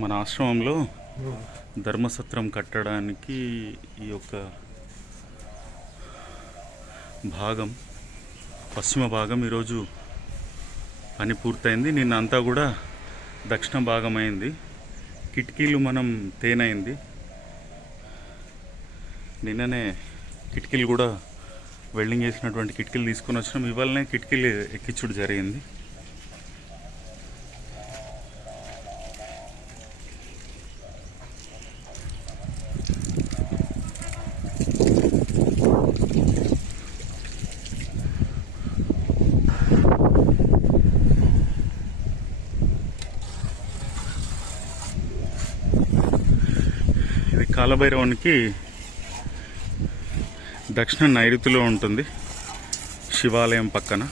మన ఆశ్రమంలో ధర్మసత్రం కట్టడానికి ఈ యొక్క భాగం, పశ్చిమ భాగం ఈరోజు పని పూర్తయింది. నిన్న అంతా కూడా దక్షిణ భాగం అయింది. కిటికీలు మనం తేనైంది. నిన్ననే కిటికీలు కూడా వెల్డింగ్ చేసినటువంటి కిటికీలు తీసుకొని వచ్చినాం. ఇవాళనే కిటికీలు ఎక్కించుడు జరిగింది. ఇది కాలభైరవునికి దక్షిణ నైరుతిలో ఉంటుంది, శివాలయం పక్కన.